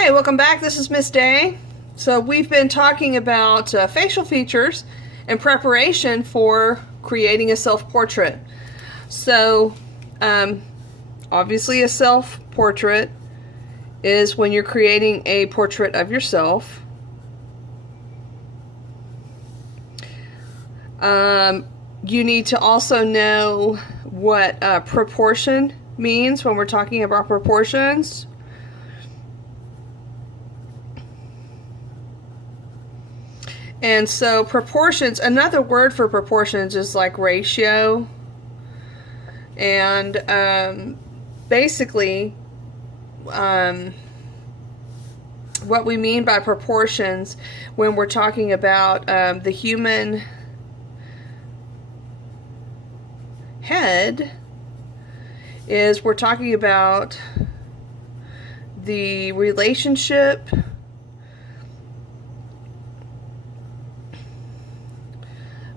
Hey, welcome back. This is Miss Day. So we've been talking about facial features in preparation for creating a self-portrait. So obviously a self-portrait is when you're creating a portrait of yourself. You need to also know what proportion means when we're talking about proportions. And so proportions, another word for proportions is like ratio. And basically, what we mean by proportions when we're talking about the human head is we're talking about the relationship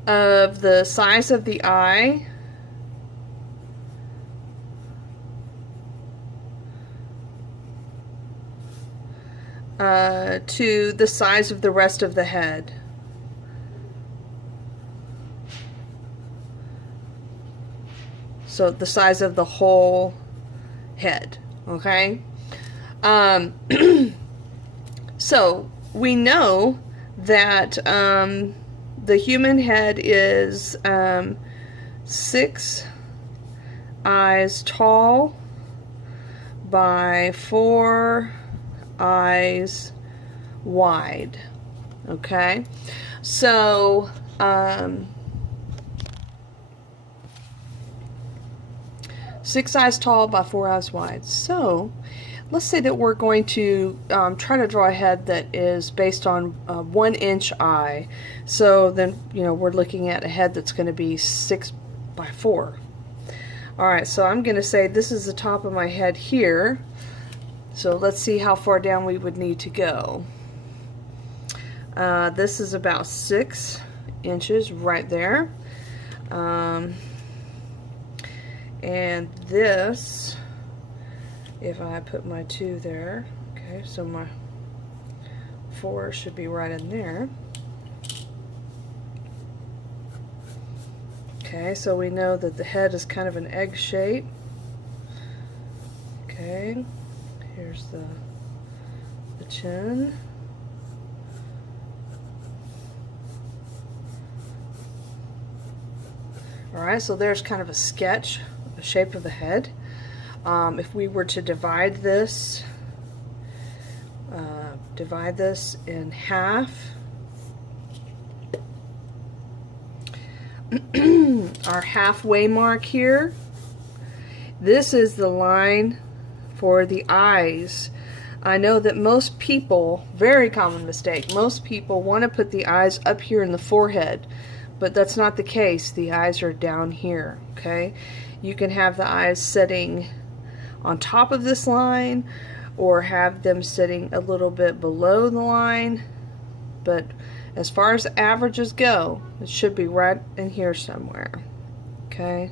of the size of the eye to the size of the rest of the head. So the size of the whole head, okay? So we know that the human head is 6 eyes tall by 4 eyes wide. Okay, so 6 eyes tall by 4 eyes wide. So let's say that we're going to try to draw a head that is based on 1 inch eye. So then, we're looking at a head that's going to be 6 by 4. Alright, so I'm going to say this is the top of my head here. So let's see how far down we would need to go. This is about 6 inches right there. And this, if I put my 2 there, okay, so my 4 should be right in there. Okay, so we know that the head is kind of an egg shape. Okay, here's the chin. Alright, so there's kind of a sketch, the shape of the head. If we were to divide this in half, our halfway mark here, this is the line for the eyes. I know that most people, very common mistake, most people want to put the eyes up here in the forehead, but that's not the case. The eyes are down here, okay? You can have the eyes sitting on top of this line or have them sitting a little bit below the line, but as far as averages go, it should be right in here somewhere, okay?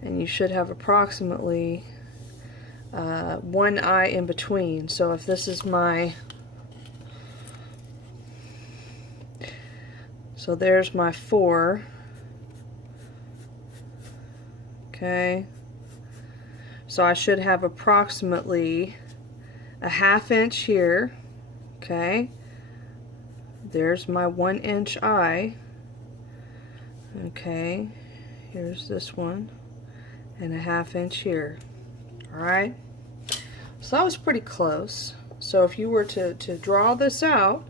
And you should have approximately 1 eye in between. So if this is so there's my 4. Okay. So I should have approximately a 1/2 inch here. Okay. There's my 1 inch eye. Okay. Here's this one. And a 1/2 inch here. Alright. So that was pretty close. So if you were to draw this out,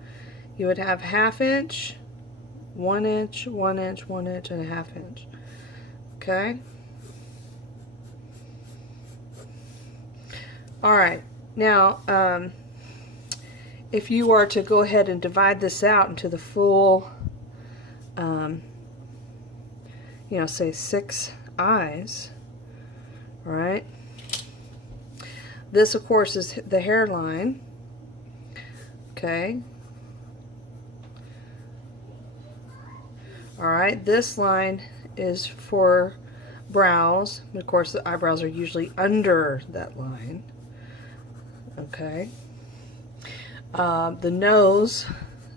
you would have 1/2 inch, 1 inch, 1 inch, 1 inch, and a 1/2 inch. Okay? Alright. Now, if you are to go ahead and divide this out into the full, say 6 eyes, right? This, of course, is the hairline. Okay. Alright, this line is for brows. Of course, the eyebrows are usually under that line. Okay. The nose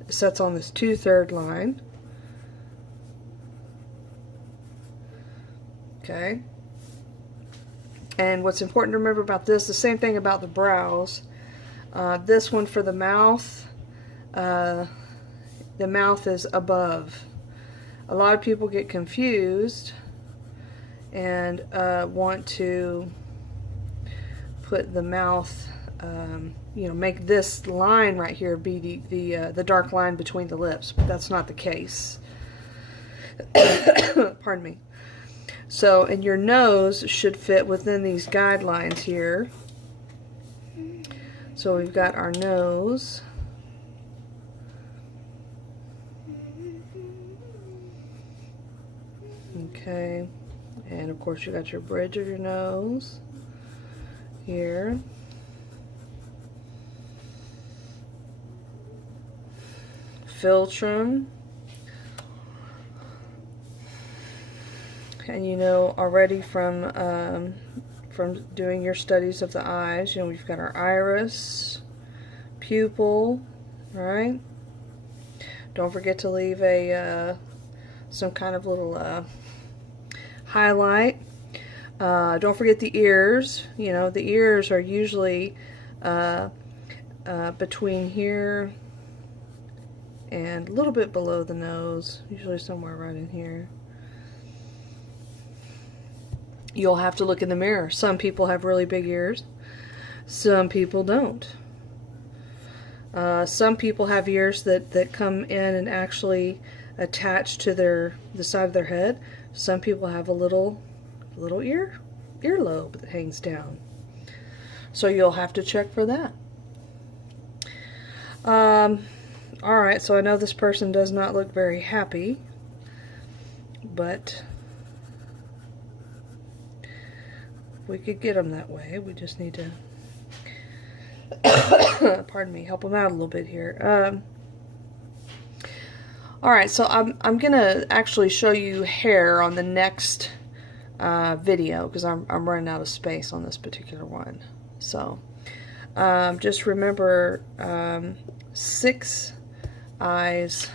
sets on this 2/3 line. Okay. And what's important to remember about this, the same thing about the brows. This one for the mouth is above. A lot of people get confused and want to put the mouth, you know, make this line right here be the dark line between the lips, but that's not the case. Pardon me. So, and your nose should fit within these guidelines here. So we've got our nose. Okay, and of course you got your bridge of your nose here. Philtrum. And you know already from doing your studies of the eyes, you know, we've got our iris, pupil, right? Don't forget to leave a some kind of little highlight. Don't forget the ears. You know, the ears are usually between here and a little bit below the nose, usually somewhere right in here. You'll have to look in the mirror. Some people have really big ears. Some people don't. Some people have ears that come in and actually attach to the side of their head. Some people have a little earlobe that hangs down. So you'll have to check for that. Alright, so I know this person does not look very happy, but we could get them that way. We just need to pardon me, help them out a little bit here. Alright, so I'm gonna actually show you hair on the next video because I'm running out of space on this particular one. So just remember 6 eyes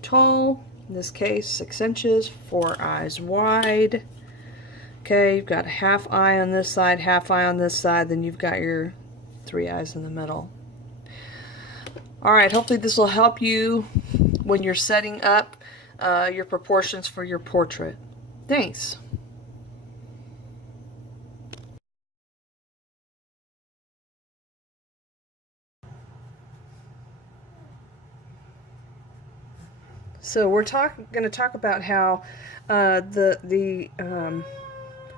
tall, in this case 6 inches, 4 eyes wide. Okay, you've got a half eye on this side, half eye on this side, then you've got your 3 eyes in the middle. Alright, hopefully this will help you when you're setting up your proportions for your portrait. Thanks. So we're going to talk about how the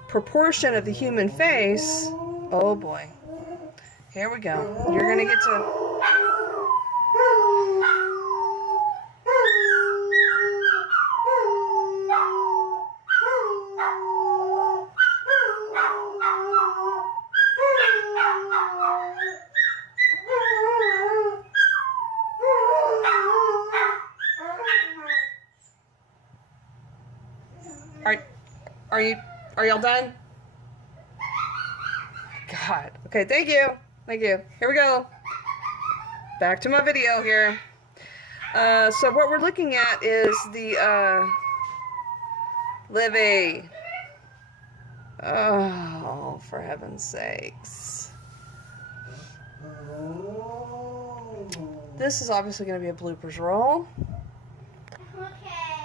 proportion of the human face. Oh boy, here we go. You're going to get to. Are y'all done? God. Okay, thank you. Thank you. Here we go. Back to my video here. So what we're looking at is the Livy. Oh, for heaven's sakes. This is obviously going to be a bloopers roll. Okay.